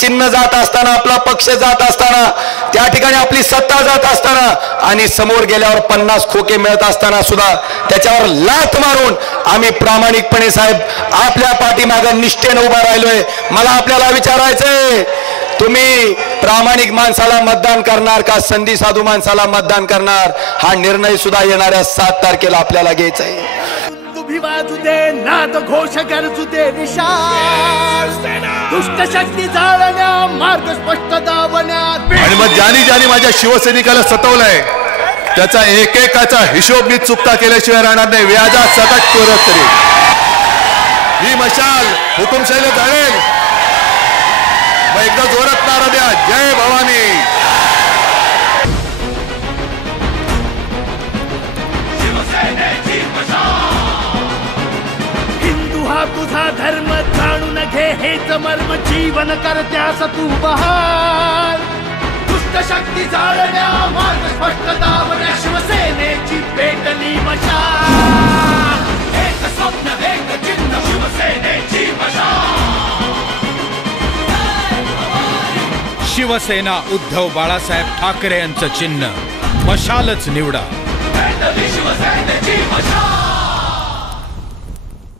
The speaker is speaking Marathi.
चिन्ह जात असताना, आपला पक्ष जात असताना, त्या ठिकाणी आपली सत्ता जात असताना आणि समोर गेल्यावर 50 खोके मिळत असताना सुद्धा त्याच्यावर लाथ मारून आम्ही प्रामाणिकपणे साहेब आपल्या पाठीमागे निष्ठेने उभा राहिलोय। मला आपल्याला विचारायचंय, तुम्ही प्रामाणिक माणसाला मतदान करणार का संधी साधू माणसाला मतदान करणार? हा निर्णय सुद्धा येणाऱ्या 7 तारखेला आपल्याला घ्यायचा आहे। वाजू दे नाद घोष गरजू दे विशाल, दुष्ट शक्ती जाळण्या मार्ग स्पष्ट दावण्यात। आणि मग ज्यानी माझ्या शिवसैनिकाला सतवलंय त्याचा एकेकाचा हिशोब मी चुकता केल्याशिवाय राहणार नाही। व्याजात सकट करत तरी ही मशाल हुकुमशाहीला जाळेल। मग एकदा जोरात नारा द्या, जय भवानी। हिंदू हा तुझा धर्म जाणून घे, हेच मर्म जीवन करत्यास तू बहार। दुष्ट शक्ती जाळण्या मार्ग स्पष्ट दावण्या, शिवसेनेची पेटली मशाल। एक स्वप्न एक चिन्ह, शिवसेनेची मशाल। शिवसेना उद्धव बाळासाहेब ठाकरे यांचं चिन्ह मशालच निवडा। शिवसेनेची मशाल।